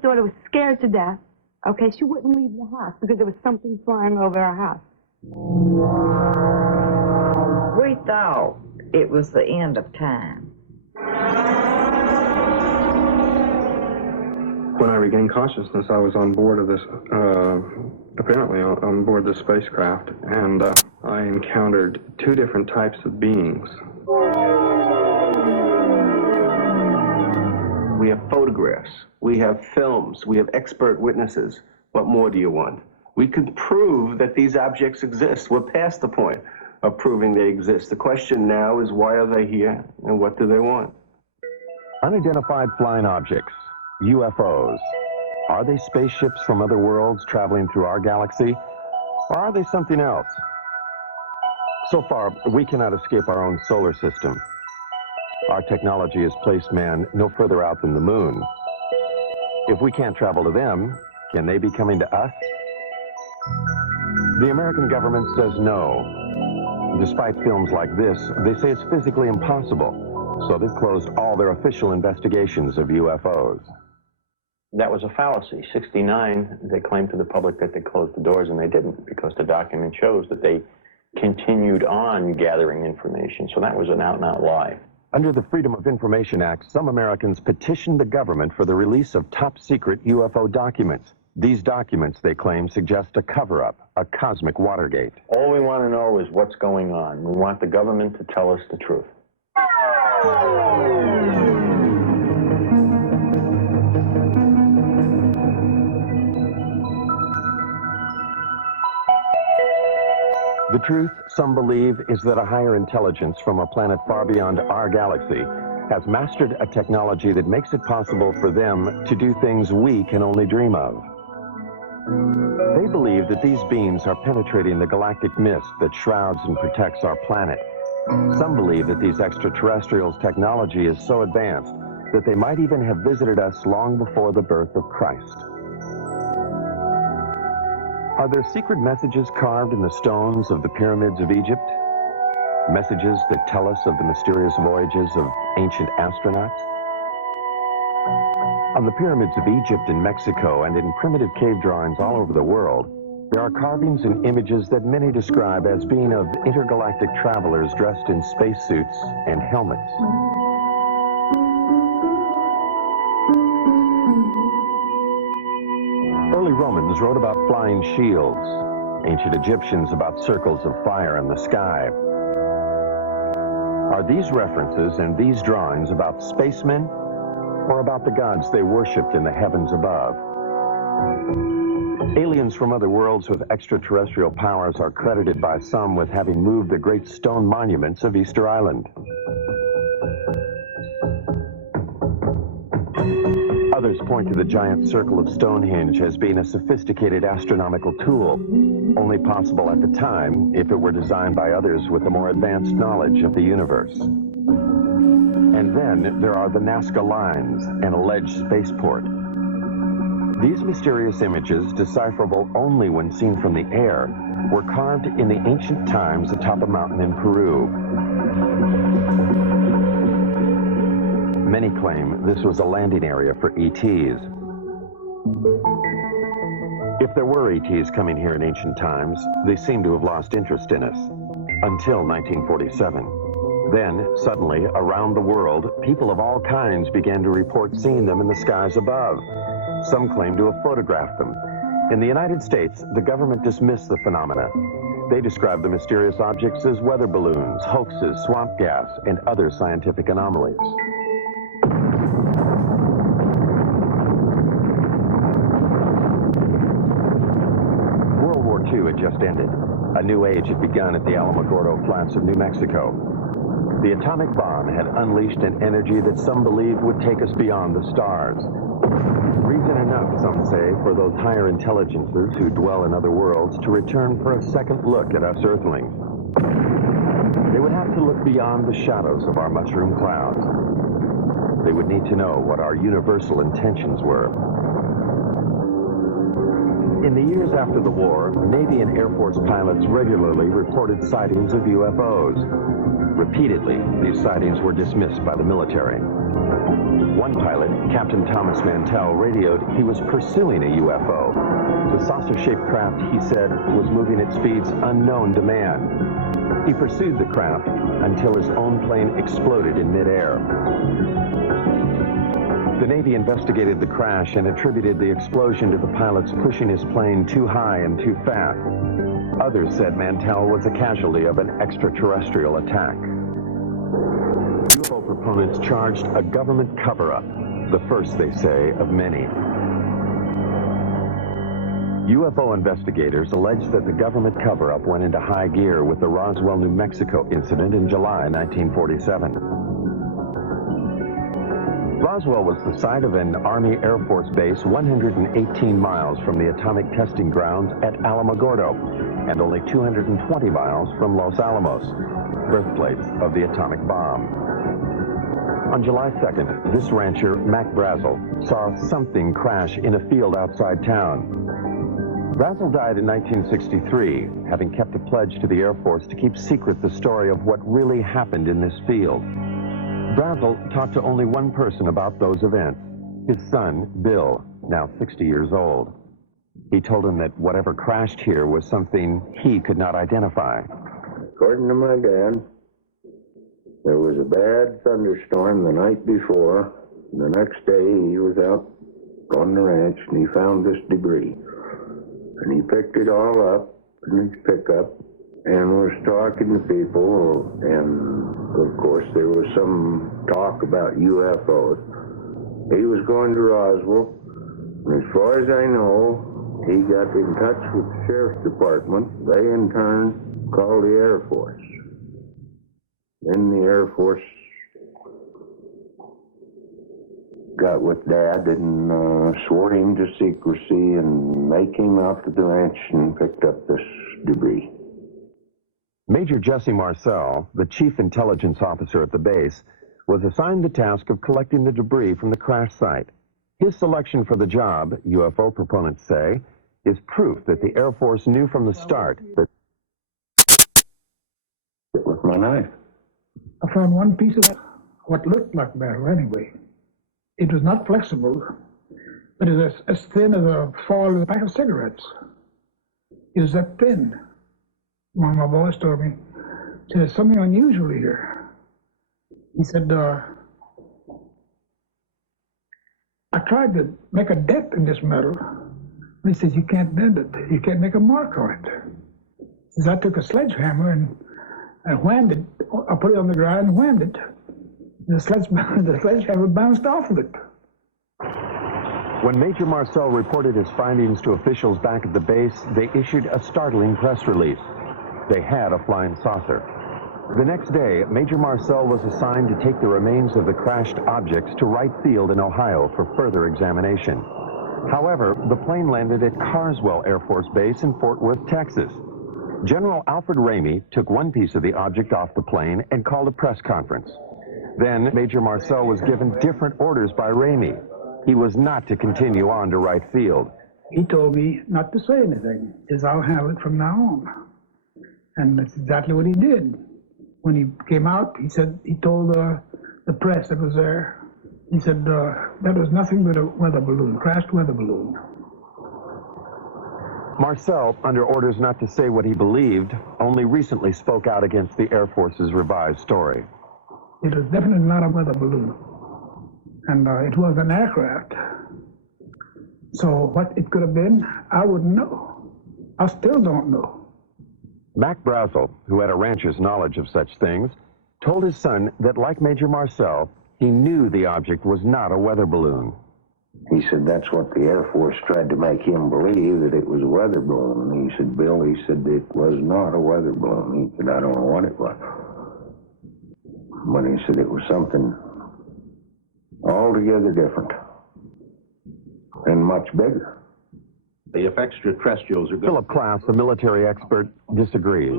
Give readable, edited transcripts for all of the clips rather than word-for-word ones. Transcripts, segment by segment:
oldest daughter was scared to death. Okay, she wouldn't leave the house because there was something flying over our house. We thought it was the end of time. When I regained consciousness, I was on board of this, apparently on board the spacecraft, and I encountered two different types of beings. We have photographs, we have films, we have expert witnesses. What more do you want? We could prove that these objects exist. We're past the point of proving they exist. The question now is, why are they here, and what do they want? Unidentified flying objects, UFOs. Are they spaceships from other worlds traveling through our galaxy, or are they something else? So far, we cannot escape our own solar system. Our technology has placed man no further out than the moon. If we can't travel to them, can they be coming to us? The American government says no. Despite films like this, they say it's physically impossible, so they've closed all their official investigations of UFOs. That was a fallacy. 1969, they claimed to the public that they closed the doors, and they didn't, because the document shows that they continued on gathering information. So that was an out-and-out lie. Under the Freedom of Information Act, some Americans petitioned the government for the release of top-secret UFO documents. These documents, they claim, suggest a cover-up, a cosmic Watergate. All we want to know is what's going on. We want the government to tell us the truth. The truth, some believe, is that a higher intelligence from a planet far beyond our galaxy has mastered a technology that makes it possible for them to do things we can only dream of. They believe that these beings are penetrating the galactic mist that shrouds and protects our planet. Some believe that these extraterrestrials' technology is so advanced that they might even have visited us long before the birth of Christ. Are there secret messages carved in the stones of the pyramids of Egypt? Messages that tell us of the mysterious voyages of ancient astronauts? On the pyramids of Egypt and Mexico, and in primitive cave drawings all over the world, there are carvings and images that many describe as being of intergalactic travelers dressed in spacesuits and helmets. Early Romans wrote about flying shields, ancient Egyptians about circles of fire in the sky. Are these references and these drawings about spacemen, or about the gods they worshipped in the heavens above? Aliens from other worlds with extraterrestrial powers are credited by some with having moved the great stone monuments of Easter Island. Others point to the giant circle of Stonehenge as being a sophisticated astronomical tool, only possible at the time if it were designed by others with a more advanced knowledge of the universe. And then there are the Nazca Lines, an alleged spaceport. These mysterious images, decipherable only when seen from the air, were carved in the ancient times atop a mountain in Peru. Many claim this was a landing area for ETs. If there were ETs coming here in ancient times, they seem to have lost interest in us, until 1947. Then, suddenly, around the world, people of all kinds began to report seeing them in the skies above. Some claim to have photographed them. In the United States, the government dismissed the phenomena. They described the mysterious objects as weather balloons, hoaxes, swamp gas, and other scientific anomalies. World War II had just ended. A new age had begun at the Alamogordo Flats of New Mexico. The atomic bomb had unleashed an energy that some believed would take us beyond the stars. Reason enough, some say, for those higher intelligences who dwell in other worlds to return for a second look at us Earthlings. They would have to look beyond the shadows of our mushroom clouds. They would need to know what our universal intentions were. In the years after the war, Navy and Air Force pilots regularly reported sightings of UFOs. Repeatedly, these sightings were dismissed by the military. One pilot, Captain Thomas Mantell, radioed he was pursuing a UFO. The saucer-shaped craft, he said, was moving at speeds unknown to man. He pursued the craft until his own plane exploded in midair. The Navy investigated the crash and attributed the explosion to the pilots pushing his plane too high and too fast. Others said Mantell was a casualty of an extraterrestrial attack. UFO proponents charged a government cover-up, the first, they say, of many. UFO investigators allege that the government cover-up went into high gear with the Roswell, New Mexico incident in July 1947. Roswell was the site of an Army Air Force base 118 miles from the atomic testing grounds at Alamogordo and only 220 miles from Los Alamos, birthplace of the atomic bomb. On July 2nd, this rancher, Mac Brazel, saw something crash in a field outside town. Brazel died in 1963, having kept a pledge to the Air Force to keep secret the story of what really happened in this field. Brazel talked to only one person about those events, his son, Bill, now 60 years old. He told him that whatever crashed here was something he could not identify. According to my dad, there was a bad thunderstorm the night before. The next day he was out on the ranch and he found this debris. And he picked it all up in his pickup and was talking to people, and of course there was some talk about UFOs. He was going to Roswell, and as far as I know, he got in touch with the Sheriff's Department. They in turn called the Air Force. Then the Air Force got with Dad and swore him to secrecy, and they came out to the ranch and picked up this debris. Major Jesse Marcel, the chief intelligence officer at the base, was assigned the task of collecting the debris from the crash site. His selection for the job, UFO proponents say, is proof that the Air Force knew from the start that It was my knife. I found one piece of what looked like metal anyway. It was not flexible, but it was as thin as a foil in a pack of cigarettes. It was that thin. One of my boys told me, there's something unusual here. He said, I tried to make a dent in this metal. He says, you can't bend it. You can't make a mark on it. He says, I took a sledgehammer and whammed it. I put it on the ground and whammed it. The sledgehammer bounced off of it. when Major Marcel reported his findings to officials back at the base, they issued a startling press release. They had a flying saucer. The next day, Major Marcel was assigned to take the remains of the crashed objects to Wright Field in Ohio for further examination. However, the plane landed at Carswell Air Force Base in Fort Worth, Texas. General Alfred Ramey took one piece of the object off the plane and called a press conference. Then Major Marcel was given different orders by Ramey. He was not to continue on to Wright Field. He told me not to say anything. He says, I'll handle it from now on. And that's exactly what he did. When he came out, he said, he told the press that was there, he said, that was nothing but a weather balloon, crashed weather balloon. Marcel, under orders not to say what he believed, only recently spoke out against the Air Force's revised story. It was definitely not a weather balloon. And it was an aircraft. So what it could have been, I wouldn't know. I still don't know. Mac Brazel, who had a rancher's knowledge of such things, told his son that, like Major Marcel, he knew the object was not a weather balloon. He said that's what the Air Force tried to make him believe, that it was a weather balloon. And he said, Bill, he said it was not a weather balloon. He said, I don't know what it was. But he said it was something altogether different and much bigger. If extraterrestrials are going... Philip Klass, a military expert, disagrees.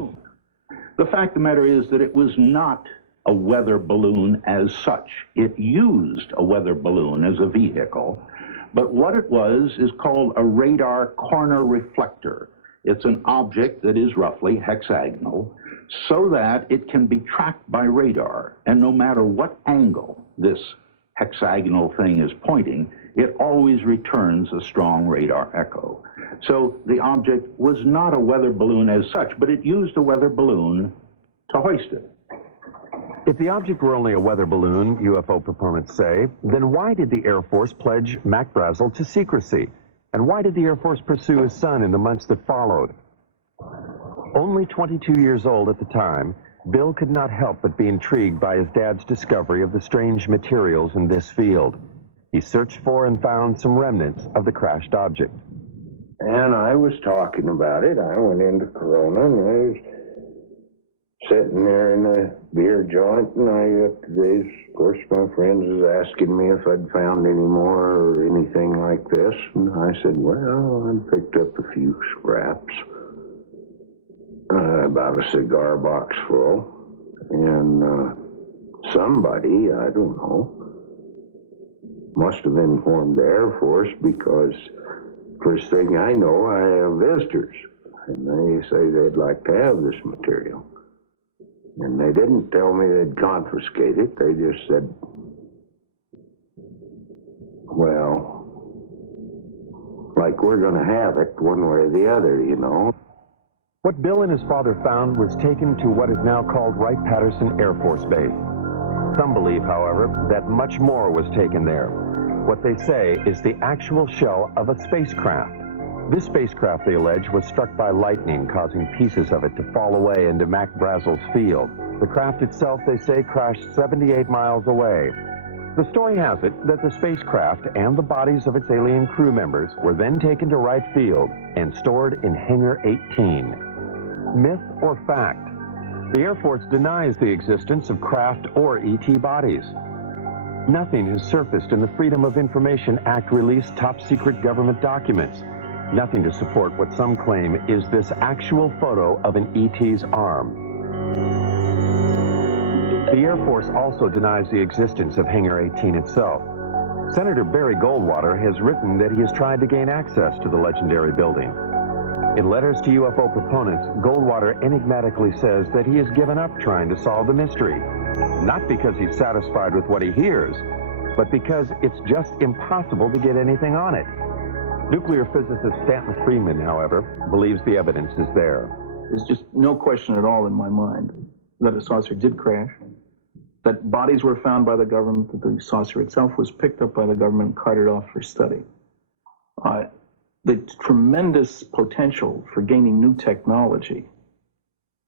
The fact of the matter is that it was not a weather balloon as such. It used a weather balloon as a vehicle, but what it was is called a radar corner reflector. It's an object that is roughly hexagonal, so that it can be tracked by radar. And no matter what angle this hexagonal thing is pointing, it always returns a strong radar echo. So the object was not a weather balloon as such, but it used a weather balloon to hoist it. If the object were only a weather balloon, UFO proponents say, then why did the Air Force pledge Mac Brazel to secrecy? And why did the Air Force pursue his son in the months that followed? Only 22 years old at the time, Bill could not help but be intrigued by his dad's discovery of the strange materials in this field. He searched for and found some remnants of the crashed object. And I was talking about it. I went into Corona, and I was sitting there in a beer joint, and of course, my friends was asking me if I'd found any more or anything like this, and I said, well, I picked up a few scraps, about a cigar box full, and somebody, I don't know, must have informed the Air Force, because first thing I know, I have visitors, and they say they'd like to have this material. And they didn't tell me they'd confiscate it. They just said, well, like we're going to have it one way or the other, you know. What Bill and his father found was taken to what is now called Wright-Patterson Air Force Base. Some believe, however, that much more was taken there. What they say is the actual shell of a spacecraft. This spacecraft, they allege, was struck by lightning, causing pieces of it to fall away into Mac Brazel's field. The craft itself, they say, crashed 78 miles away. The story has it that the spacecraft and the bodies of its alien crew members were then taken to Wright Field and stored in Hangar 18. Myth or fact? The Air Force denies the existence of craft or ET bodies. Nothing has surfaced in the Freedom of Information Act released top-secret government documents. Nothing to support what some claim is this actual photo of an ET's arm. The Air Force also denies the existence of Hangar 18 itself. Senator Barry Goldwater has written that he has tried to gain access to the legendary building. In letters to UFO proponents, Goldwater enigmatically says that he has given up trying to solve the mystery. Not because he's satisfied with what he hears, but because it's just impossible to get anything on it. Nuclear physicist Stanton Friedman, however, believes the evidence is there. There's just no question at all in my mind that a saucer did crash, that bodies were found by the government, that the saucer itself was picked up by the government and carted off for study. The tremendous potential for gaining new technology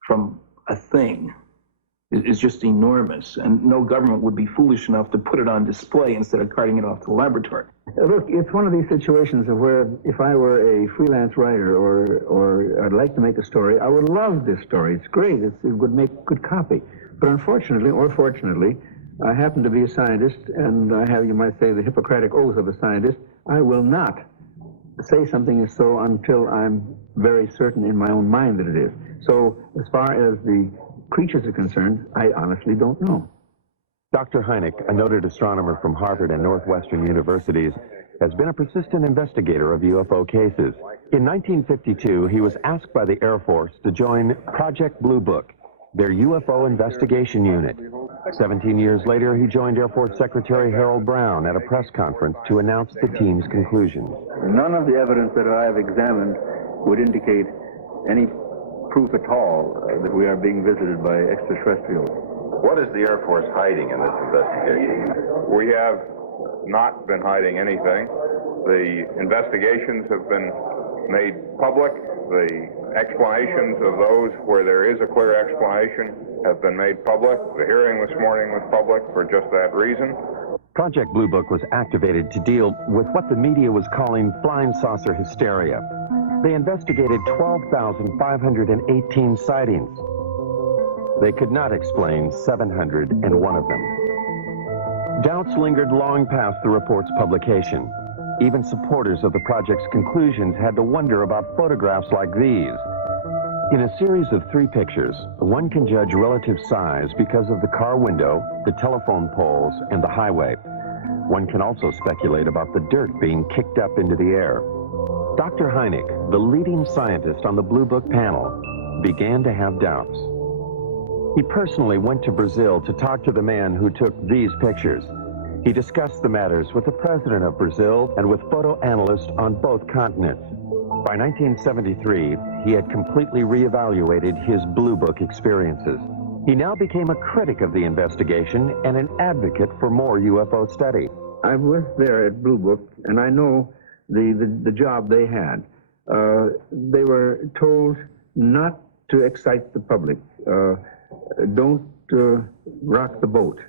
from a thing is just enormous, and no government would be foolish enough to put it on display instead of carting it off to the laboratory. Look, it's one of these situations of where if I were a freelance writer or I'd like to make a story, I would love this story. It's great. It would make good copy. But unfortunately, or fortunately, I happen to be a scientist, and I have, you might say, the Hippocratic oath of a scientist. I will not say something is so until I'm very certain in my own mind that it is. So as far as the creatures are concerned, I honestly don't know. Dr. Hynek, a noted astronomer from Harvard and Northwestern universities, has been a persistent investigator of UFO cases. In 1952, he was asked by the Air Force to join Project Blue Book, their UFO investigation unit. 17 years later, he joined Air Force Secretary Harold Brown at a press conference to announce the team's conclusions. None of the evidence that I have examined would indicate any proof at all that we are being visited by extraterrestrials. What is the Air Force hiding in this investigation? We have not been hiding anything. The investigations have been made public. The explanations of those where there is a clear explanation have been made public. The hearing this morning was public for just that reason. Project Blue Book was activated to deal with what the media was calling flying saucer hysteria. They investigated 12,518 sightings. They could not explain 701 of them. Doubts lingered long past the report's publication. Even supporters of the project's conclusions had to wonder about photographs like these. In a series of 3 pictures, one can judge relative size because of the car window, the telephone poles, and the highway. One can also speculate about the dirt being kicked up into the air. Dr. Hynek, the leading scientist on the Blue Book panel, began to have doubts. He personally went to Brazil to talk to the man who took these pictures. He discussed the matters with the president of Brazil and with photo analysts on both continents. By 1973, he had completely reevaluated his Blue Book experiences. He now became a critic of the investigation and an advocate for more UFO study. I was there at Blue Book, and I know the job they had. They were told not to excite the public. Don't rock the boat.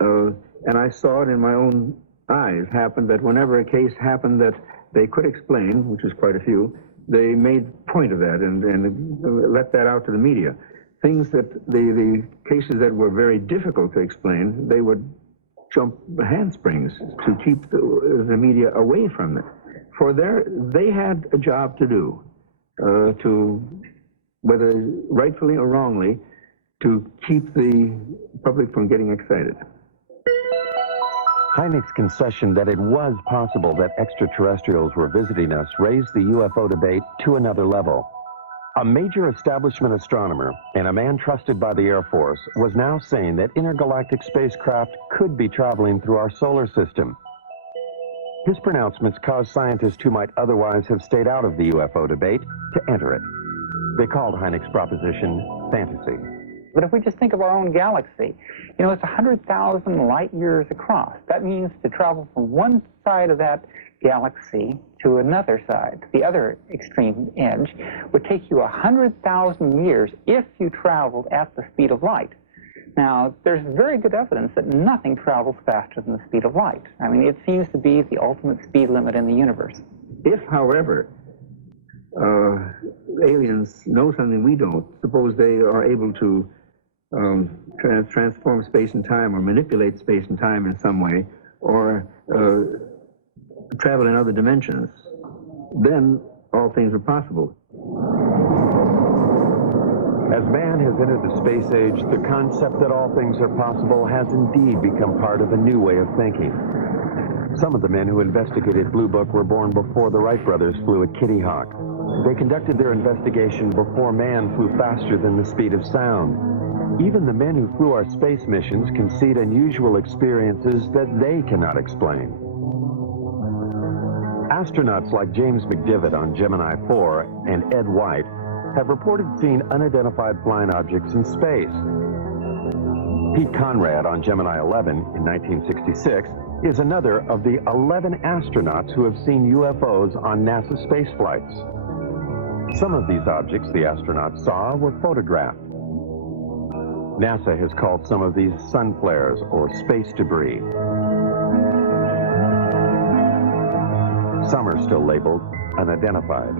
And I saw it in my own eyes happen that whenever a case happened that they could explain, which was quite a few, they made point of that and let that out to the media. Things that the cases that were very difficult to explain, they would jump handsprings to keep the media away from it. For they had a job to do, to, whether rightfully or wrongly, to keep the public from getting excited. Hynek's concession that it was possible that extraterrestrials were visiting us raised the UFO debate to another level. A major establishment astronomer and a man trusted by the Air Force was now saying that intergalactic spacecraft could be traveling through our solar system. His pronouncements caused scientists who might otherwise have stayed out of the UFO debate to enter it. They called Hynek's proposition fantasy. But if we just think of our own galaxy, you know, it's 100,000 light years across. That means to travel from one side of that galaxy to another side, the other extreme edge, would take you 100,000 years if you traveled at the speed of light. Now, there's very good evidence that nothing travels faster than the speed of light. I mean, it seems to be the ultimate speed limit in the universe. If, however, aliens know something we don't, suppose they are able to transform space and time or manipulate space and time in some way, or travel in other dimensions, then all things are possible. As man has entered the space age, the concept that all things are possible has indeed become part of a new way of thinking. Some of the men who investigated Blue Book were born before the Wright brothers flew at Kitty Hawk. They conducted their investigation before man flew faster than the speed of sound. Even the men who flew our space missions concede unusual experiences that they cannot explain. Astronauts like James McDivitt on Gemini 4 and Ed White have reported seeing unidentified flying objects in space. Pete Conrad on Gemini 11 in 1966 is another of the 11 astronauts who have seen UFOs on NASA space flights. Some of these objects the astronauts saw were photographed. NASA has called some of these sun flares or space debris. Some are still labeled unidentified.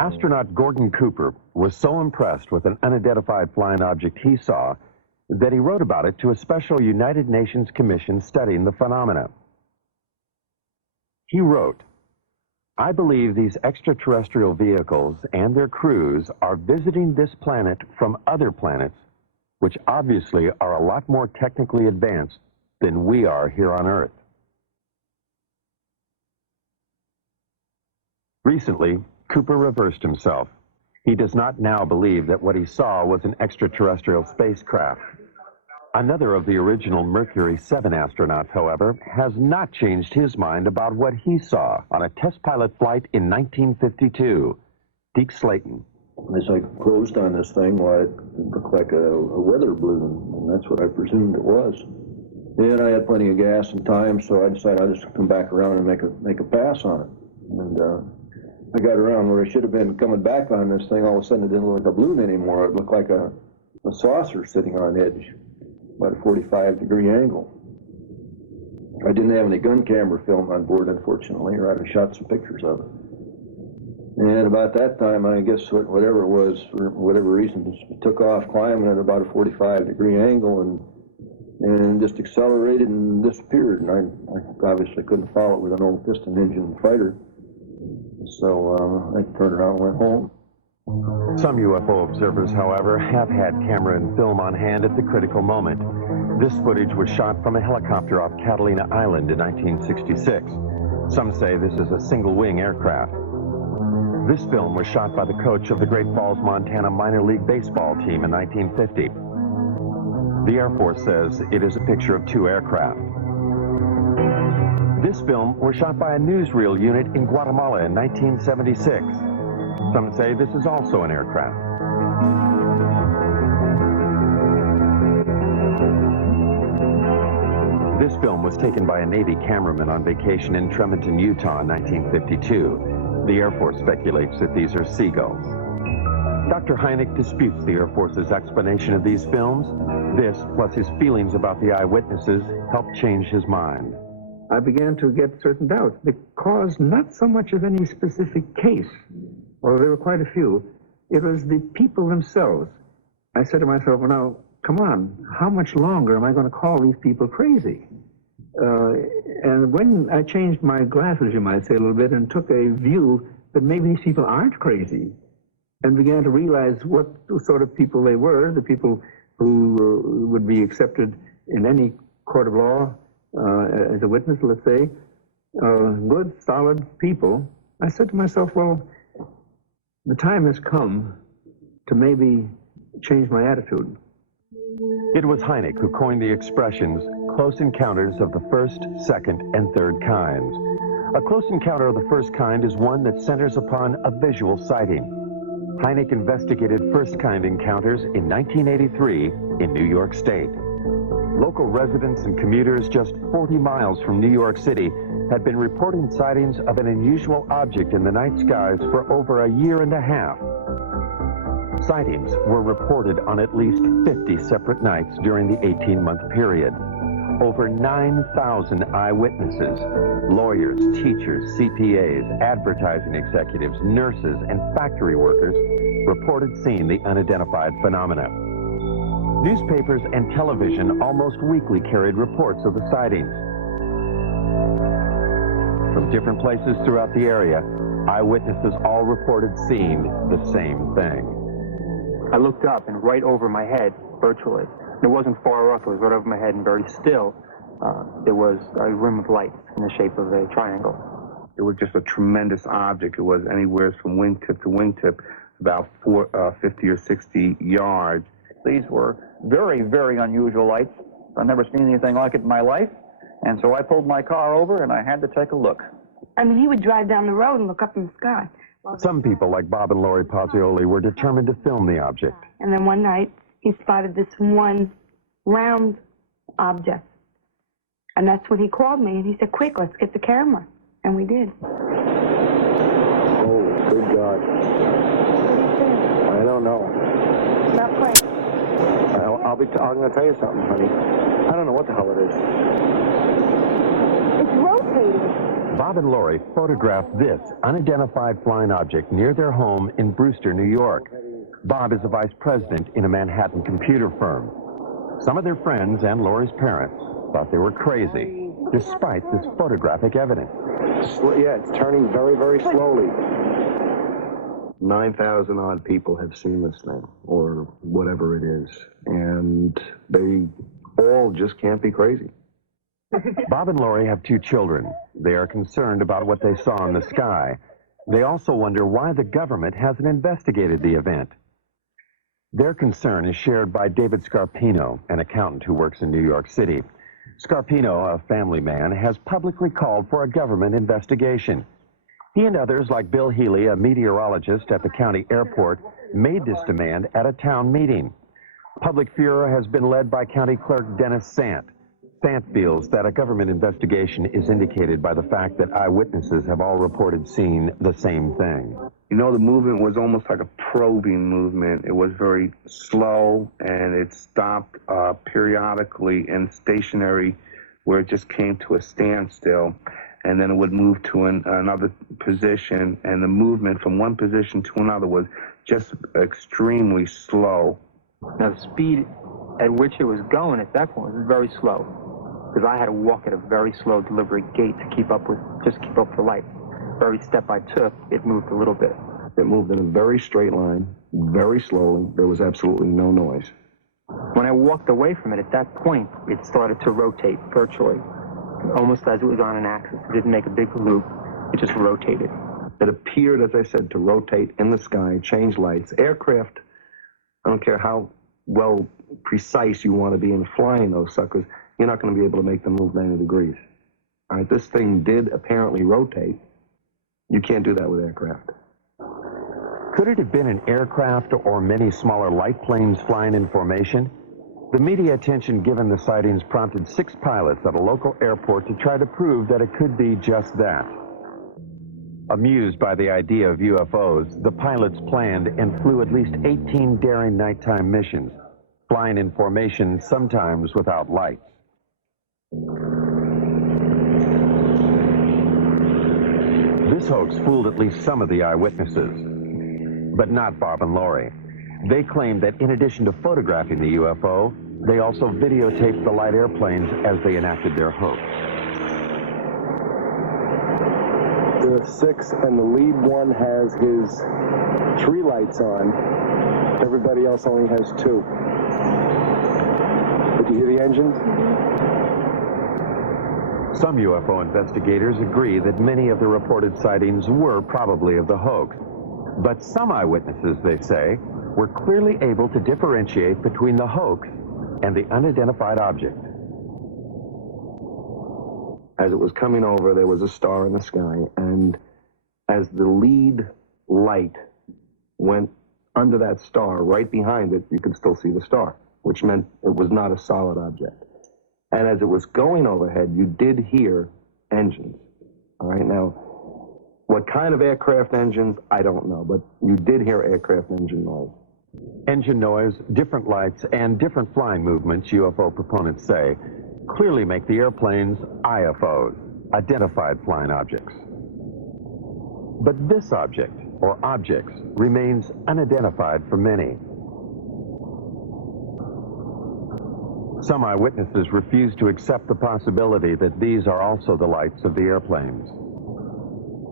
Astronaut Gordon Cooper was so impressed with an unidentified flying object he saw that he wrote about it to a special United Nations commission studying the phenomena. He wrote, "I believe these extraterrestrial vehicles and their crews are visiting this planet from other planets, which obviously are a lot more technically advanced than we are here on Earth." Recently, Cooper reversed himself. He does not now believe that what he saw was an extraterrestrial spacecraft. Another of the original Mercury 7 astronauts, however, has not changed his mind about what he saw on a test pilot flight in 1952. Deke Slayton. As I closed on this thing, well, it looked like a weather balloon, and that's what I presumed it was. And I had plenty of gas and time, so I decided I'd just come back around and make a pass on it. And I got around where I should have been coming back on this thing. All of a sudden, it didn't look like a balloon anymore. It looked like a saucer sitting on edge, about a 45-degree angle. I didn't have any gun camera film on board, unfortunately, or I'd have shot some pictures of it. And about that time, I guess whatever it was, for whatever reason, just took off climbing at about a 45-degree angle and just accelerated and disappeared. And I obviously couldn't follow it with an old piston engine fighter. So I turned around and went home. Some UFO observers, however, have had camera and film on hand at the critical moment. This footage was shot from a helicopter off Catalina Island in 1966. Some say this is a single-wing aircraft. This film was shot by the coach of the Great Falls, Montana minor league baseball team in 1950. The Air Force says it is a picture of two aircraft. This film was shot by a newsreel unit in Guatemala in 1976. Some say this is also an aircraft. This film was taken by a Navy cameraman on vacation in Tremonton, Utah in 1952. The Air Force speculates that these are seagulls. Dr. Hynek disputes the Air Force's explanation of these films. This, plus his feelings about the eyewitnesses, helped change his mind. I began to get certain doubts because not so much of any specific case, although there were quite a few, it was the people themselves. I said to myself, well, now, come on, how much longer am I going to call these people crazy? And when I changed my glasses, you might say, a little bit, and took a view that maybe these people aren't crazy, and began to realize what sort of people they were, the people who would be accepted in any court of law as a witness, let's say, good, solid people, I said to myself, well, the time has come to maybe change my attitude. It was Hynek who coined the expressions close encounters of the first, second, and third kinds. A close encounter of the first kind is one that centers upon a visual sighting. Hynek investigated first-kind encounters in 1983 in New York State. Local residents and commuters just 40 miles from New York City had been reporting sightings of an unusual object in the night skies for over a year and a half. Sightings were reported on at least 50 separate nights during the 18-month period. Over 9,000 eyewitnesses, lawyers, teachers, CPAs, advertising executives, nurses, and factory workers reported seeing the unidentified phenomena. Newspapers and television almost weekly carried reports of the sightings. From different places throughout the area, eyewitnesses all reported seeing the same thing. I looked up, and right over my head, virtually, it wasn't far off, it was right over my head and very still, there was a rim of light in the shape of a triangle. It was just a tremendous object. It was anywhere from wingtip to wingtip, about 50 or 60 yards. These were very, very unusual lights. I've never seen anything like it in my life, and so I pulled my car over and I had to take a look. I mean, he would drive down the road and look up in the sky. Some people, like Bob and Lori Pozzioli, were determined to film the object. And then one night, he spotted this one round object. And that's when he called me, and he said, quick, let's get the camera. And we did. Oh, good God. I don't know. Not quite. I'm going to tell you something, honey. I don't know what the hell it is. It's rotating. Bob and Lori photographed this unidentified flying object near their home in Brewster, New York. Bob is a vice president in a Manhattan computer firm. Some of their friends and Lori's parents thought they were crazy, despite this photographic evidence. Yeah, it's turning very, very slowly. 9,000 odd people have seen this thing, or whatever it is, and they all just can't be crazy. Bob and Lori have two children. They are concerned about what they saw in the sky. They also wonder why the government hasn't investigated the event. Their concern is shared by David Scarpino, an accountant who works in New York City. Scarpino, a family man, has publicly called for a government investigation. He and others, like Bill Healy, a meteorologist at the county airport, made this demand at a town meeting. Public furor has been led by County Clerk Dennis Sant. Sant feels that a government investigation is indicated by the fact that eyewitnesses have all reported seeing the same thing. You know, the movement was almost like a probing movement. It was very slow, and it stopped periodically and stationary, where it just came to a standstill, and then it would move to another position, and the movement from one position to another was just extremely slow. Now, the speed at which it was going at that point was very slow, because I had to walk at a very slow, deliberate gait to keep up with the light. Every step I took, it moved a little bit. It moved in a very straight line, very slowly. There was absolutely no noise. When I walked away from it, at that point, it started to rotate virtually. almost as it was on an axis. It didn't make a big loop. It just rotated. It appeared, as I said, to rotate in the sky, change lights. Aircraft, I don't care how well precise you want to be in flying those suckers, you're not going to be able to make them move 90 degrees. All right, this thing did apparently rotate. You can't do that with aircraft. Could it have been an aircraft or many smaller light planes flying in formation? The media attention given the sightings prompted 6 pilots at a local airport to try to prove that it could be just that. Amused by the idea of UFOs, the pilots planned and flew at least 18 daring nighttime missions, flying in formation, sometimes without lights. This hoax fooled at least some of the eyewitnesses, but not Bob and Lori. They claimed that in addition to photographing the UFO, they also videotaped the light airplanes as they enacted their hoax. There are 6, and the lead one has his 3 lights on. Everybody else only has 2. Did you hear the engines? Some UFO investigators agree that many of the reported sightings were probably of the hoax. But some eyewitnesses, they say, were clearly able to differentiate between the hoax and the unidentified object. As it was coming over, there was a star in the sky, and as the lead light went under that star, right behind it, you could still see the star, which meant it was not a solid object. And as it was going overhead, you did hear engines. All right, now, what kind of aircraft engines, I don't know, but you did hear aircraft engine noise. Engine noise, different lights, and different flying movements, UFO proponents say, clearly make the airplanes IFOs, identified flying objects. But this object, or objects, remains unidentified for many. Some eyewitnesses refuse to accept the possibility that these are also the lights of the airplanes.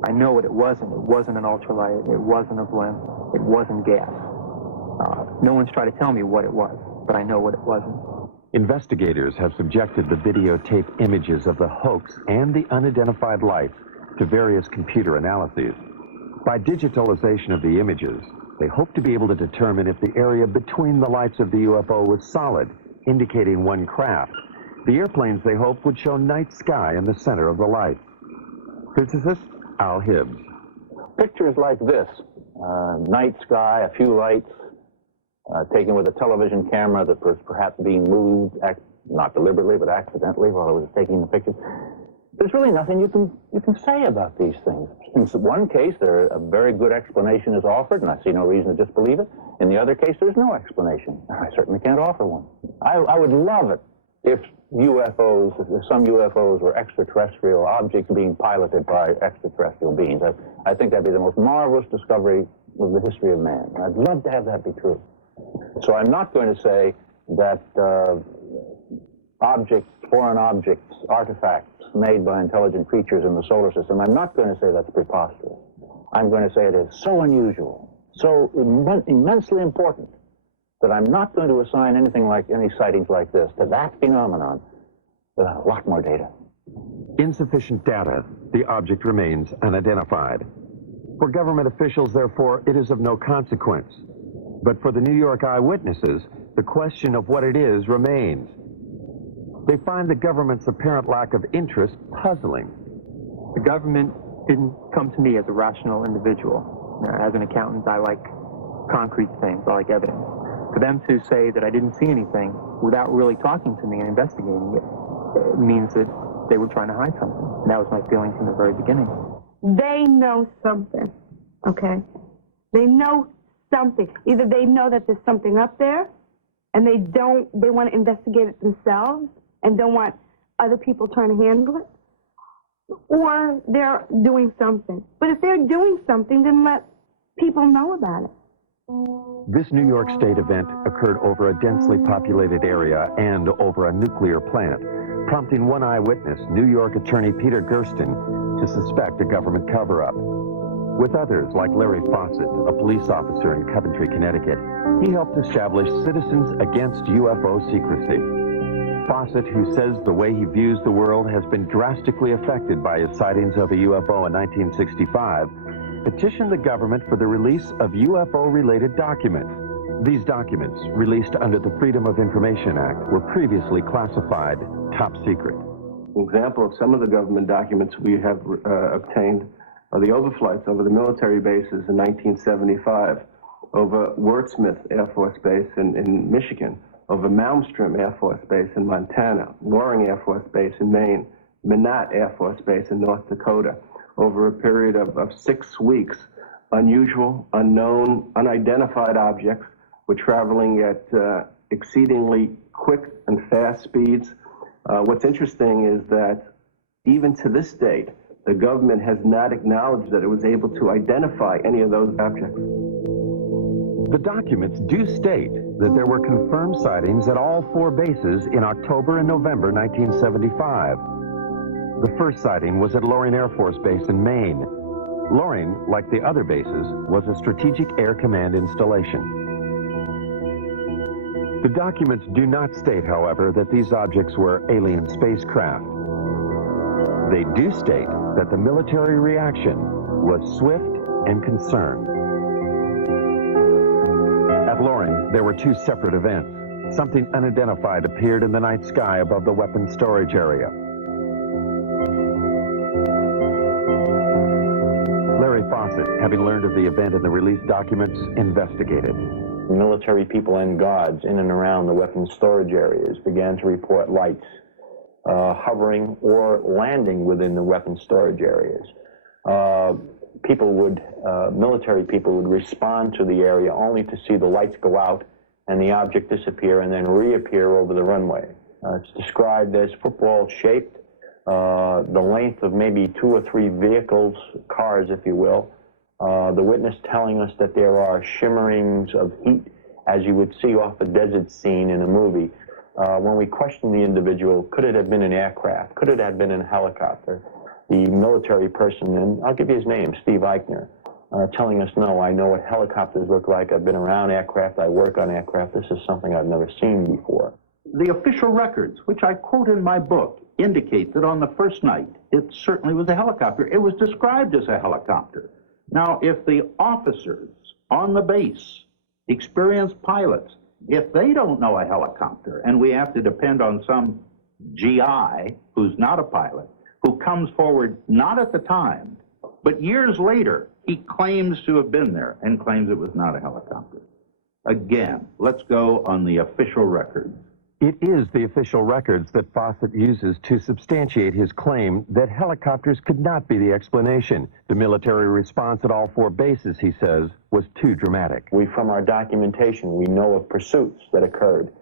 I know what it wasn't. It wasn't an ultralight. It wasn't a blimp. It wasn't gas. No one's tried to tell me what it was, but I know what it wasn't. Investigators have subjected the videotape images of the hoax and the unidentified lights to various computer analyses. By digitalization of the images, they hope to be able to determine if the area between the lights of the UFO was solid, indicating one craft. The airplanes, they hope, would show night sky in the center of the light. Physicist Al Hibbs. Pictures like this, night sky, a few lights, taken with a television camera that was perhaps being moved, not deliberately, but accidentally while it was taking the pictures. There's really nothing you can say about these things. In one case, a very good explanation is offered, and I see no reason to disbelieve it. In the other case, there's no explanation. I certainly can't offer one. I would love it if some UFOs were extraterrestrial objects being piloted by extraterrestrial beings. I think that'd be the most marvelous discovery of the history of man. I'd love to have that be true. So I'm not going to say that foreign objects, artifacts made by intelligent creatures in the solar system, I'm not going to say that's preposterous. I'm going to say it is so unusual, so immensely important, that I'm not going to assign anything like any sightings like this to that phenomenon without a lot more data. Insufficient data, the object remains unidentified. For government officials, therefore, it is of no consequence. But for the New York eyewitnesses, the question of what it is remains. They find the government's apparent lack of interest puzzling. The government didn't come to me as a rational individual. As an accountant, I like concrete things. I like evidence. For them to say that I didn't see anything without really talking to me and investigating it means that they were trying to hide something. And that was my feeling from the very beginning. They know something, okay? They know something. Either they know that there's something up there, and they want to investigate it themselves and don't want other people trying to handle it, or they're doing something. But if they're doing something, then let people know about it. This New York State event occurred over a densely populated area and over a nuclear plant, prompting one eyewitness, New York attorney Peter Gersten, to suspect a government cover-up. With others, like Larry Fawcett, a police officer in Coventry, Connecticut, he helped establish Citizens Against UFO Secrecy. Fawcett, who says the way he views the world has been drastically affected by his sightings of a UFO in 1965, petitioned the government for the release of UFO-related documents. These documents, released under the Freedom of Information Act, were previously classified top secret. An example of some of the government documents we have obtained are the overflights over the military bases in 1975, over Wurtsmith Air Force Base in Michigan, over Malmstrom Air Force Base in Montana, Loring Air Force Base in Maine, Minot Air Force Base in North Dakota. Over a period of 6 weeks, unusual, unknown, unidentified objects were traveling at exceedingly quick and fast speeds. What's interesting is that even to this date, the government has not acknowledged that it was able to identify any of those objects. The documents do state that there were confirmed sightings at all 4 bases in October and November 1975. The first sighting was at Loring Air Force Base in Maine. Loring, like the other bases, was a Strategic Air Command installation. The documents do not state, however, that these objects were alien spacecraft. They do state that the military reaction was swift and concerned. At Loring, there were 2 separate events. Something unidentified appeared in the night sky above the weapons storage area. Larry Fawcett, having learned of the event in the released documents, investigated. Military people and guards in and around the weapons storage areas began to report lights hovering or landing within the weapons storage areas. Military people would respond to the area only to see the lights go out and the object disappear and then reappear over the runway. It's described as football-shaped, the length of maybe 2 or 3 vehicles, cars, if you will. The witness telling us that there are shimmerings of heat, as you would see off a desert scene in a movie. When we questioned the individual, could it have been an aircraft? Could it have been a helicopter? The military person, and I'll give you his name, Steve Eichner, telling us, no, I know what helicopters look like. I've been around aircraft. I work on aircraft. This is something I've never seen before. The official records, which I quote in my book, indicate that on the first night, it certainly was a helicopter. It was described as a helicopter. Now, if the officers on the base, experienced pilots, if they don't know a helicopter, and we have to depend on some GI who's not a pilot, who comes forward not at the time, but years later, he claims to have been there and claims it was not a helicopter. Again, let's go on the official records. It is the official records that Fawcett uses to substantiate his claim that helicopters could not be the explanation. The military response at all 4 bases, he says, was too dramatic. From our documentation, we know of pursuits that occurred,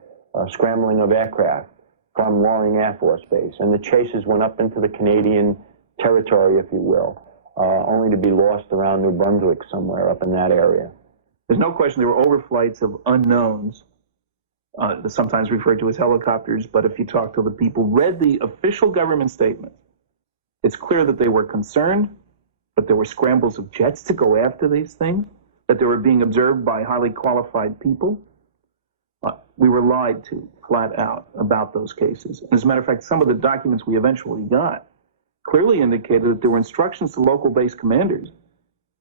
scrambling of aircraft from Loring Air Force Base, and the chases went up into the Canadian territory, if you will, only to be lost around New Brunswick somewhere up in that area. There's no question there were overflights of unknowns, sometimes referred to as helicopters, but if you talk to the people, read the official government statements, it's clear that they were concerned, that there were scrambles of jets to go after these things, that they were being observed by highly qualified people. We were lied to, flat out, about those cases. As a matter of fact, some of the documents we eventually got clearly indicated that there were instructions to local base commanders.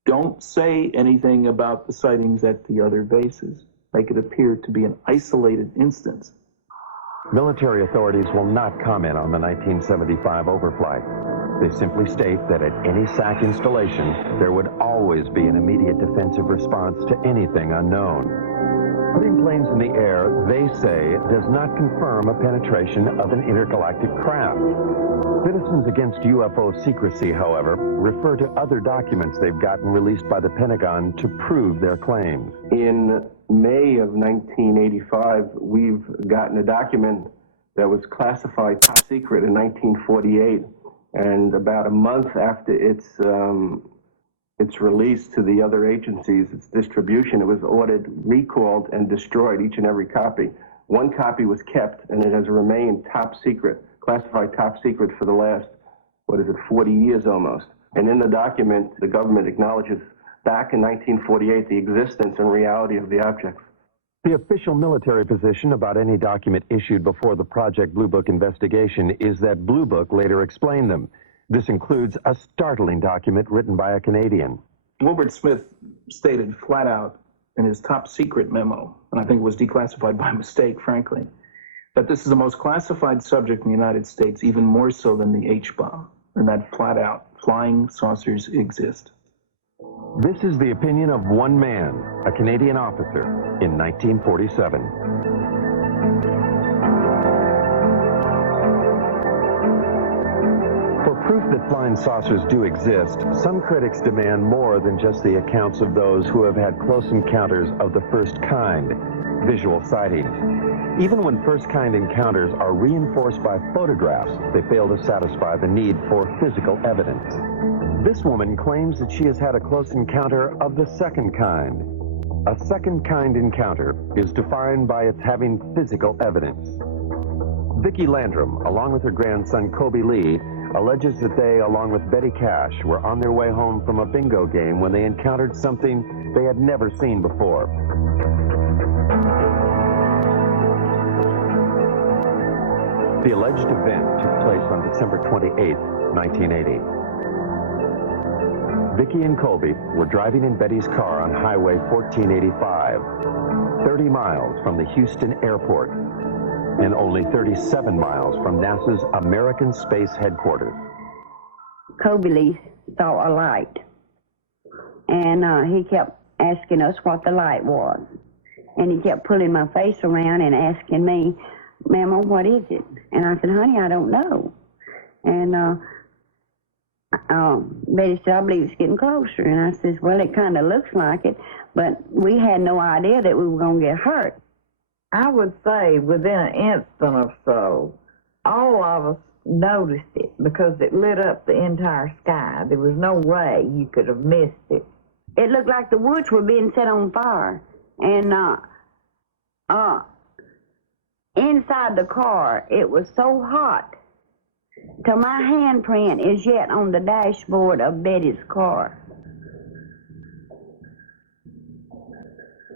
Don't say anything about the sightings at the other bases. Make it appear to be an isolated instance. Military authorities will not comment on the 1975 overflight. They simply state that at any SAC installation, there would always be an immediate defensive response to anything unknown. Putting planes in the air, they say, does not confirm a penetration of an intergalactic craft. Citizens Against UFO Secrecy, however, refer to other documents they've gotten released by the Pentagon to prove their claims. In May of 1985, we've gotten a document that was classified top secret in 1948, and about a month after its release to the other agencies, its distribution, it was ordered, recalled, and destroyed, each and every copy. One copy was kept, and it has remained top secret, classified top secret for the last, 40 years almost. And in the document, the government acknowledges back in 1948 the existence and reality of the objects. The official military position about any document issued before the Project Blue Book investigation is that Blue Book later explained them. This includes a startling document written by a Canadian. Wilbert Smith stated flat out in his top secret memo, and I think it was declassified by mistake, frankly, that this is the most classified subject in the United States, even more so than the H-bomb, and that flat out, flying saucers exist. This is the opinion of one man, a Canadian officer, in 1947. For proof that flying saucers do exist, some critics demand more than just the accounts of those who have had close encounters of the first kind, visual sightings. Even when first-kind encounters are reinforced by photographs, they fail to satisfy the need for physical evidence. This woman claims that she has had a close encounter of the second kind. A second-kind encounter is defined by its having physical evidence. Vicki Landrum, along with her grandson Kobe Lee, alleges that they, along with Betty Cash, were on their way home from a bingo game when they encountered something they had never seen before. The alleged event took place on December 28, 1980. Vicki and Colby were driving in Betty's car on Highway 1485, 30 miles from the Houston airport and only 37 miles from NASA's American Space Headquarters. Kobe Lee saw a light, and he kept asking us what the light was. And he kept pulling my face around and asking me, "Mama, what is it?" And I said, "Honey, I don't know." And Betty said, "I believe it's getting closer." And I said, "Well, it kind of looks like it," but we had no idea that we were going to get hurt. I would say within an instant or so, all of us noticed it because it lit up the entire sky. There was no way you could have missed it. It looked like the woods were being set on fire. And inside the car, it was so hot till my handprint is yet on the dashboard of Betty's car.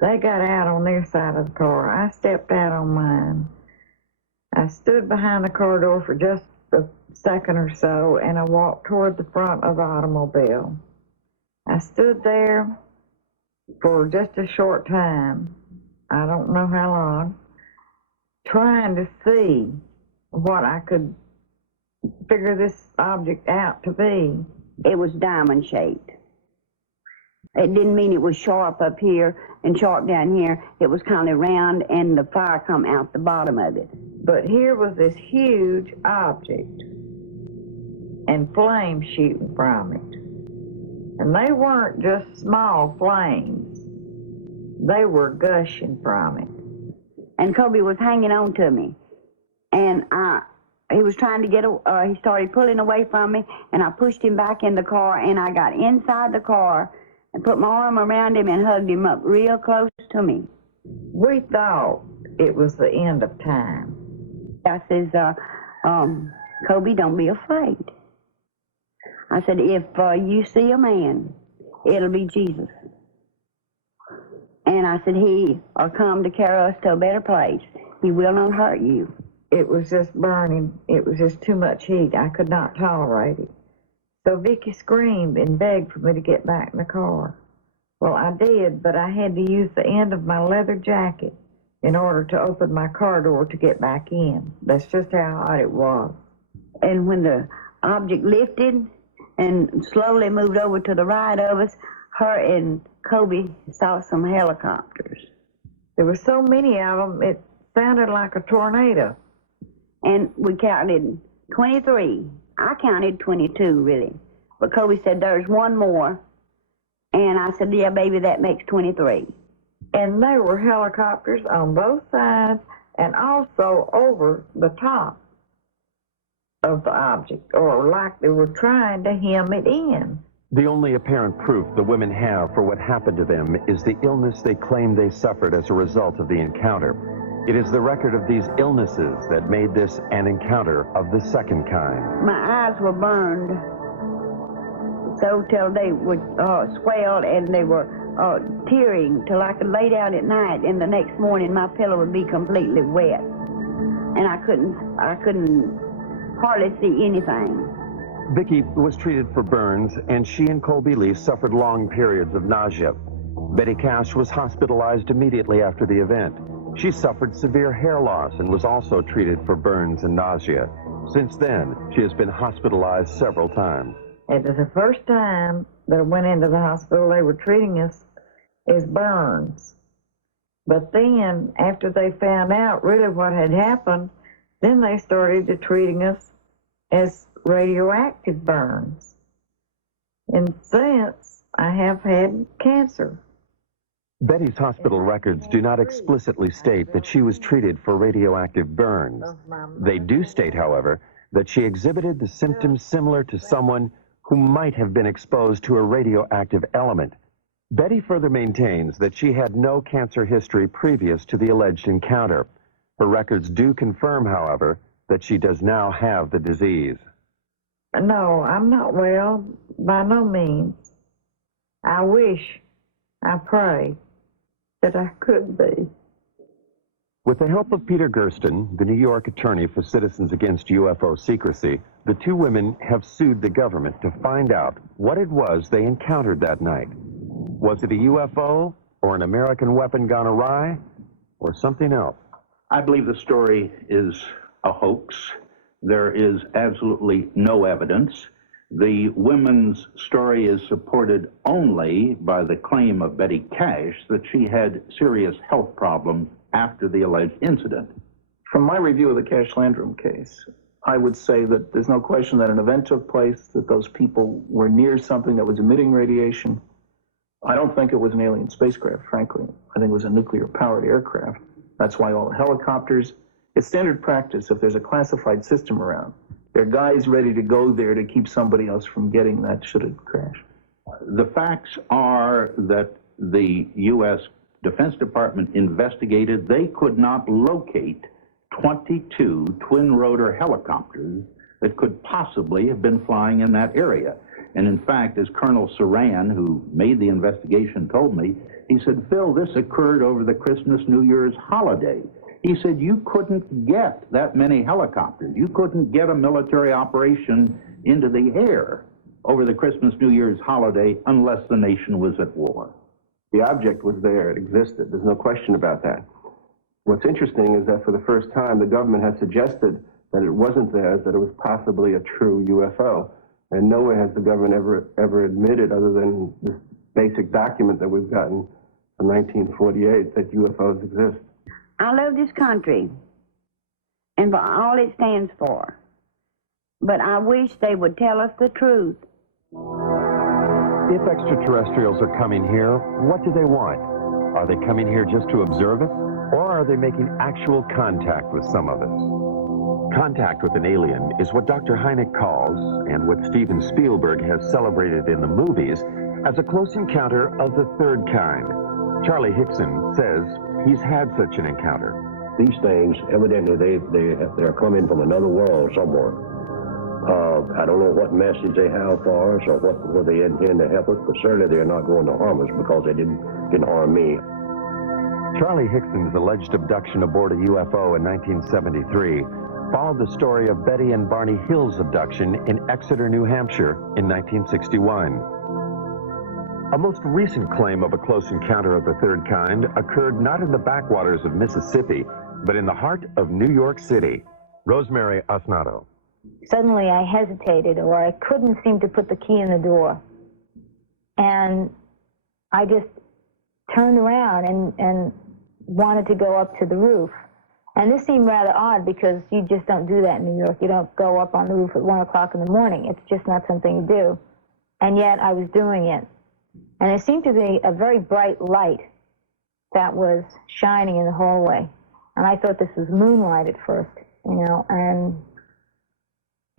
They got out on their side of the car. I stepped out on mine. I stood behind the car door for just a second or so, and I walked toward the front of the automobile. I stood there for just a short time, I don't know how long, trying to see what I could figure this object out to be. It was diamond-shaped. It didn't mean it was sharp up here and sharp down here. It was kind of round, and the fire come out the bottom of it. But here was this huge object, and flames shooting from it. And they weren't just small flames. They were gushing from it. And Kobe was hanging on to me. And he was trying to get, he started pulling away from me, and I pushed him back in the car, and I got inside the car and put my arm around him and hugged him up real close to me. We thought it was the end of time. I says, Kobe, don't be afraid. I said, if you see a man, it'll be Jesus. And I said, he will come to carry us to a better place. He will not hurt you. It was just burning. It was just too much heat. I could not tolerate it. So Vicki screamed and begged for me to get back in the car. Well, I did, but I had to use the end of my leather jacket in order to open my car door to get back in. That's just how hot it was. And when the object lifted and slowly moved over to the right of us, her and Kobe saw some helicopters. There were so many of them, it sounded like a tornado. And we counted 23. I counted 22, really. But Kobe said, there's one more. And I said, yeah, baby, that makes 23. And there were helicopters on both sides and also over the top of the object, or like they were trying to hem it in. The only apparent proof the women have for what happened to them is the illness they claim they suffered as a result of the encounter. It is the record of these illnesses that made this an encounter of the second kind. My eyes were burned so till they were swelled and they were tearing till I could lay down at night, and the next morning my pillow would be completely wet, and I couldn't hardly see anything. Vicki was treated for burns, and she and Colby Lee suffered long periods of nausea. Betty Cash was hospitalized immediately after the event. She suffered severe hair loss and was also treated for burns and nausea. Since then, she has been hospitalized several times. It was the first time that I went into the hospital, they were treating us as burns. But then, after they found out really what had happened, then they started treating us as radioactive burns. And since, I have had cancer. Betty's hospital records do not explicitly state that she was treated for radioactive burns. They do state, however, that she exhibited the symptoms similar to someone who might have been exposed to a radioactive element. Betty further maintains that she had no cancer history previous to the alleged encounter. Her records do confirm, however, that she does now have the disease. No, I'm not well, by no means. I wish, I pray, that I could be. With the help of Peter Gersten, the New York attorney for Citizens Against UFO Secrecy, the two women have sued the government to find out what it was they encountered that night. Was it a UFO, or an American weapon gone awry, or something else? I believe the story is a hoax. There is absolutely no evidence. The women's story is supported only by the claim of Betty Cash that she had serious health problems after the alleged incident. From my review of the Cash Landrum case, I would say that there's no question that an event took place, that those people were near something that was emitting radiation. I don't think it was an alien spacecraft, frankly. I think it was a nuclear-powered aircraft. That's why all the helicopters, it's standard practice if there's a classified system around. There are guys ready to go there to keep somebody else from getting that should it crash. The facts are that the U.S. Defense Department investigated. They could not locate 22 twin-rotor helicopters that could possibly have been flying in that area. And in fact, as Colonel Saran, who made the investigation, told me, he said, Phil, this occurred over the Christmas, New Year's holiday. He said, you couldn't get that many helicopters. You couldn't get a military operation into the air over the Christmas, New Year's holiday unless the nation was at war. The object was there. It existed. There's no question about that. What's interesting is that for the first time, the government has suggested that it wasn't theirs, that it was possibly a true UFO. And nowhere has the government ever admitted, other than this basic document that we've gotten from 1948, that UFOs exist. I love this country and for all it stands for, but I wish they would tell us the truth. If extraterrestrials are coming here, what do they want? Are they coming here just to observe us, or are they making actual contact with some of us? Contact with an alien is what Dr. Hynek calls, and what Steven Spielberg has celebrated in the movies, as a close encounter of the third kind. Charlie Hickson says he's had such an encounter. These things, evidently, they're coming from another world somewhere. I don't know what message they have for us or what they intend to help us, but certainly they're not going to harm us because they didn't harm me. Charlie Hickson's alleged abduction aboard a UFO in 1973 followed the story of Betty and Barney Hill's abduction in Exeter, New Hampshire in 1961. A most recent claim of a close encounter of the third kind occurred not in the backwaters of Mississippi, but in the heart of New York City. Rosemary Osnato. Suddenly I hesitated, or I couldn't seem to put the key in the door. And I just turned around and wanted to go up to the roof. And this seemed rather odd because you just don't do that in New York. You don't go up on the roof at 1 o'clock in the morning. It's just not something you do. And yet I was doing it. And it seemed to be a very bright light that was shining in the hallway. And I thought this was moonlight at first, you know, and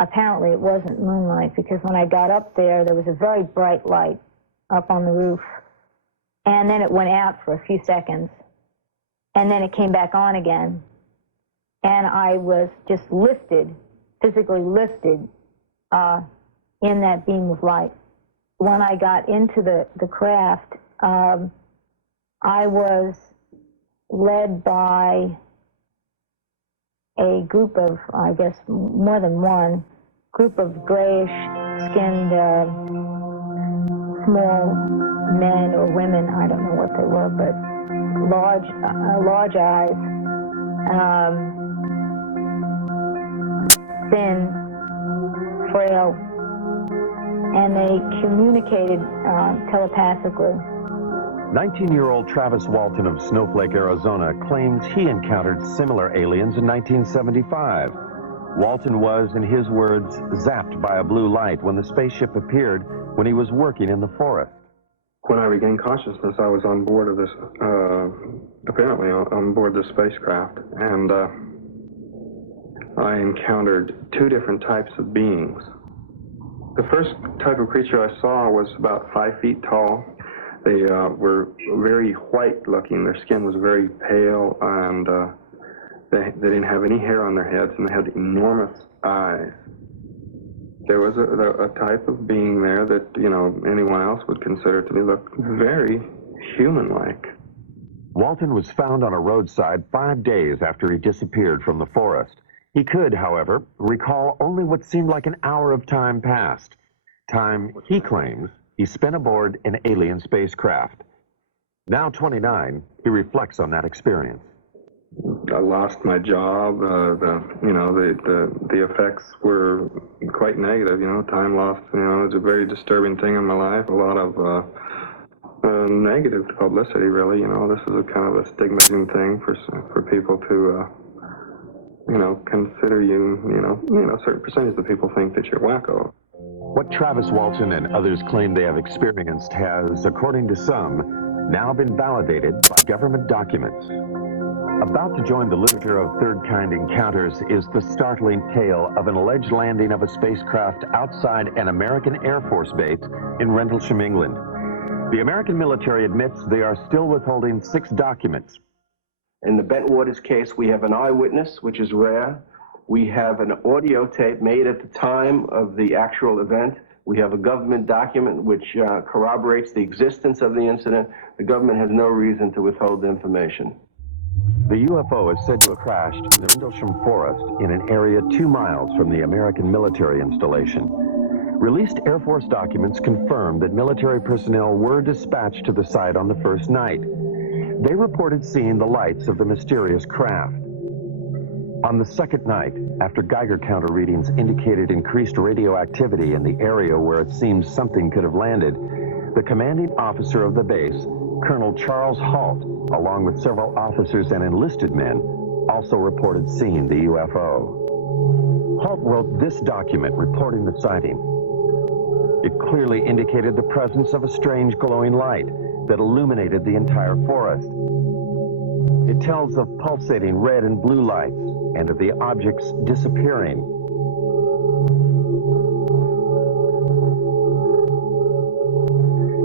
apparently it wasn't moonlight, because when I got up there, there was a very bright light up on the roof. And then it went out for a few seconds. And then it came back on again. And I was just lifted, physically lifted, in that beam of light. When I got into the craft, I was led by a group of, I guess, more than one, group of grayish-skinned small men or women, I don't know what they were, but large eyes, thin, frail, and they communicated telepathically. 19-year-old Travis Walton of Snowflake, Arizona, claims he encountered similar aliens in 1975. Walton was, in his words, zapped by a blue light when the spaceship appeared when he was working in the forest. When I regained consciousness, I was on board of this, apparently on board this spacecraft, and I encountered two different types of beings. The first type of creature I saw was about 5 feet tall. They were very white-looking. Their skin was very pale, and they didn't have any hair on their heads, and they had enormous eyes. There was a type of being there that, you know, anyone else would consider to be look very human-like. Walton was found on a roadside 5 days after he disappeared from the forest. He could, however, recall only what seemed like an hour of time passed. Time, he claims, he spent aboard an alien spacecraft. Now 29, he reflects on that experience. I lost my job. The effects were quite negative. You know, time lost. You know, it's a very disturbing thing in my life. A lot of negative publicity, really. You know, this is a kind of a stigmatizing thing for people to, consider you. A certain percentage of people think that you're wacko. What Travis Walton and others claim they have experienced has, according to some, now been validated by government documents. About to join the literature of third-kind encounters is the startling tale of an alleged landing of a spacecraft outside an American Air Force base in Rendlesham, England. The American military admits they are still withholding 6 documents. In the Bentwaters case, we have an eyewitness, which is rare. We have an audio tape made at the time of the actual event. We have a government document which corroborates the existence of the incident. The government has no reason to withhold the information. The UFO is said to have crashed in the Rendlesham Forest in an area 2 miles from the American military installation. Released Air Force documents confirm that military personnel were dispatched to the site on the first night. They reported seeing the lights of the mysterious craft. On the second night, after Geiger counter readings indicated increased radioactivity in the area where it seems something could have landed, the commanding officer of the base, Colonel Charles Halt, along with several officers and enlisted men, also reported seeing the UFO. Halt wrote this document reporting the sighting. It clearly indicated the presence of a strange glowing light that illuminated the entire forest. It tells of pulsating red and blue lights and of the objects disappearing.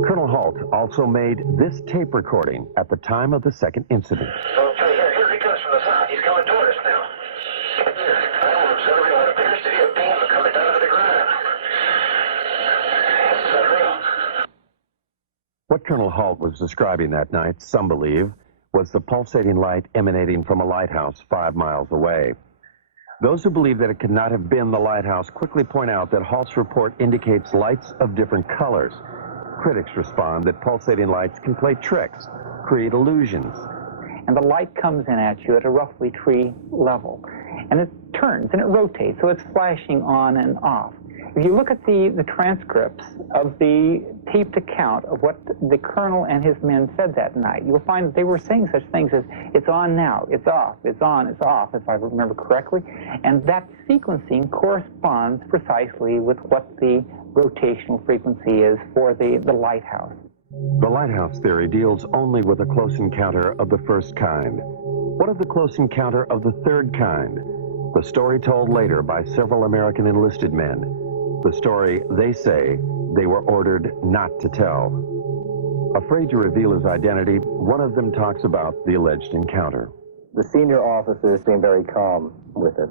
Colonel Halt also made this tape recording at the time of the second incident. Okay, here he comes from the south. He's coming toward us now. I'm observing what appears to be a beam coming down to the ground. Is that real? What Colonel Halt was describing that night, some believe, was the pulsating light emanating from a lighthouse 5 miles away. Those who believe that it could not have been the lighthouse quickly point out that Halt's report indicates lights of different colors. Critics respond that pulsating lights can play tricks, create illusions. And the light comes in at you at a roughly tree level. And it turns and it rotates, so it's flashing on and off. If you look at the transcripts of the taped account of what the colonel and his men said that night, you'll find that they were saying such things as, it's on now, it's off, it's on, it's off, if I remember correctly. And that sequencing corresponds precisely with what the rotational frequency is for the lighthouse. The lighthouse theory deals only with a close encounter of the first kind. What of the close encounter of the third kind? The story told later by several American enlisted men. The story, they say, they were ordered not to tell. Afraid to reveal his identity, one of them talks about the alleged encounter. The senior officers seemed very calm with it.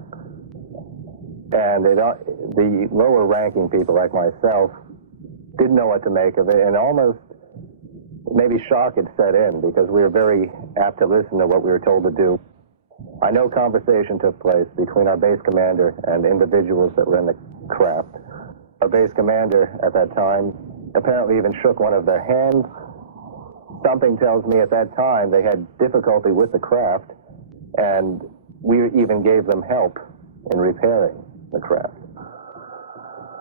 And the lower ranking people like myself didn't know what to make of it and almost maybe shock had set in because we were very apt to listen to what we were told to do. I know conversation took place between our base commander and individuals that were in the craft. Our base commander at that time apparently even shook one of their hands. Something tells me at that time they had difficulty with the craft, and we even gave them help in repairing the craft.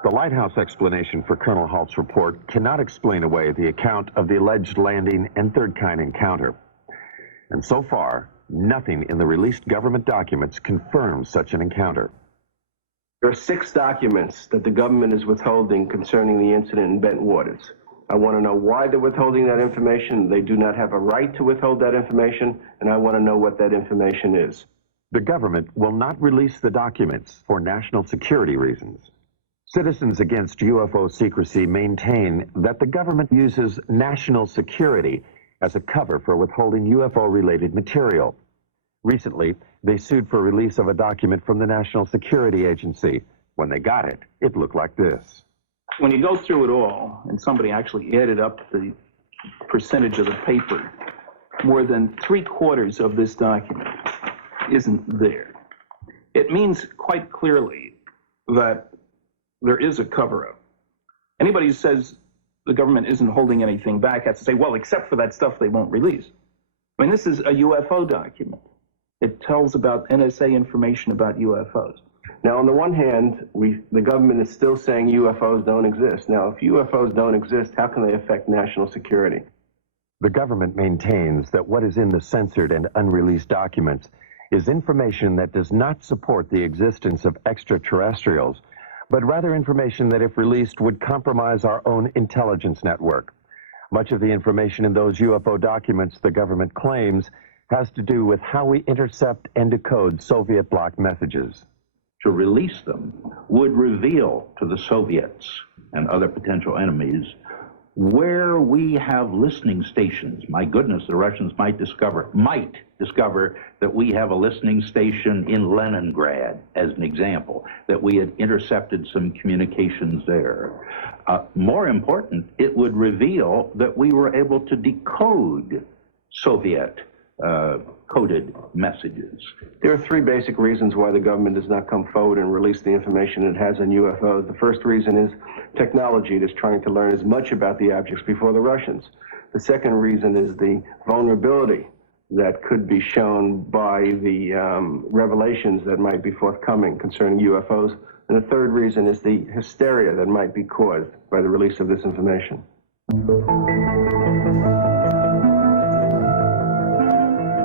The lighthouse explanation for Colonel Halt's report cannot explain away the account of the alleged landing and third-kind encounter. And so far, nothing in the released government documents confirms such an encounter. There are 6 documents that the government is withholding concerning the incident in Bent Waters. I want to know why they're withholding that information. They do not have a right to withhold that information, and I want to know what that information is. The government will not release the documents for national security reasons. Citizens Against UFO Secrecy maintain that the government uses national security as a cover for withholding UFO-related material. Recently, they sued for release of a document from the National Security Agency. When they got it, it looked like this. When you go through it all, and somebody actually added up the percentage of the paper, more than 3/4 of this document isn't there. It means quite clearly that there is a cover-up. Anybody who says the government isn't holding anything back has to say, well, except for that stuff they won't release. I mean, this is a UFO document. It tells about NSA information about UFOs. Now, on the one hand, the government is still saying UFOs don't exist. Now, if UFOs don't exist, how can they affect national security? The government maintains that what is in the censored and unreleased documents is information that does not support the existence of extraterrestrials, but rather information that, if released, would compromise our own intelligence network. Much of the information in those UFO documents, the government claims, has to do with how we intercept and decode Soviet bloc messages. To release them would reveal to the Soviets and other potential enemies where we have listening stations. My goodness, the Russians might discover that we have a listening station in Leningrad, as an example, that we had intercepted some communications there. More important, it would reveal that we were able to decode Soviet coded messages. There are 3 basic reasons why the government does not come forward and release the information it has on UFOs. The first reason is technology. It is trying to learn as much about the objects before the Russians. The second reason is the vulnerability that could be shown by the revelations that might be forthcoming concerning UFOs. And the third reason is the hysteria that might be caused by the release of this information.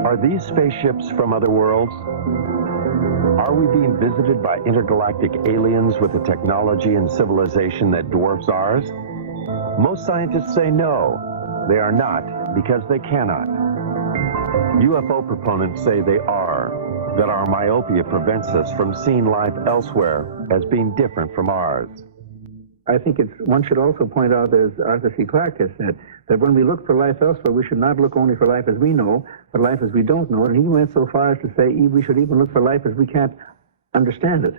Are these spaceships from other worlds? Are we being visited by intergalactic aliens with a technology and civilization that dwarfs ours? Most scientists say no, they are not, because they cannot. UFO proponents say they are, that our myopia prevents us from seeing life elsewhere as being different from ours. I think one should also point out, as Arthur C. Clarke has said, that when we look for life elsewhere, we should not look only for life as we know, but life as we don't know. And he went so far as to say we should even look for life as we can't understand it.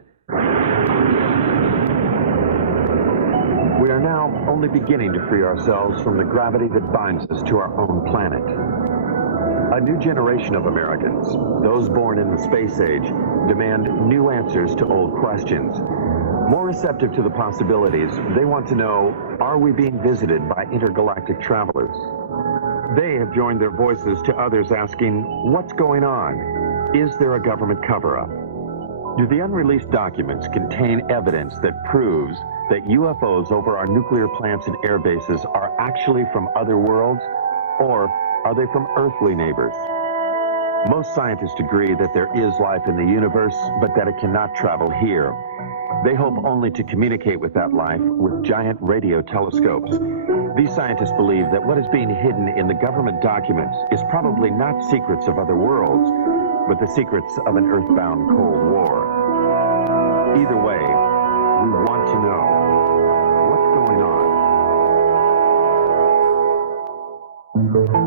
We are now only beginning to free ourselves from the gravity that binds us to our own planet. A new generation of Americans, those born in the space age, demand new answers to old questions. More receptive to the possibilities, they want to know, are we being visited by intergalactic travelers? They have joined their voices to others asking, what's going on? Is there a government cover-up? Do the unreleased documents contain evidence that proves that UFOs over our nuclear plants and air bases are actually from other worlds, or are they from earthly neighbors? Most scientists agree that there is life in the universe, but that it cannot travel here. They hope only to communicate with that life with giant radio telescopes. These scientists believe that what is being hidden in the government documents is probably not secrets of other worlds, but the secrets of an earthbound Cold War. Either way, we want to know what's going on.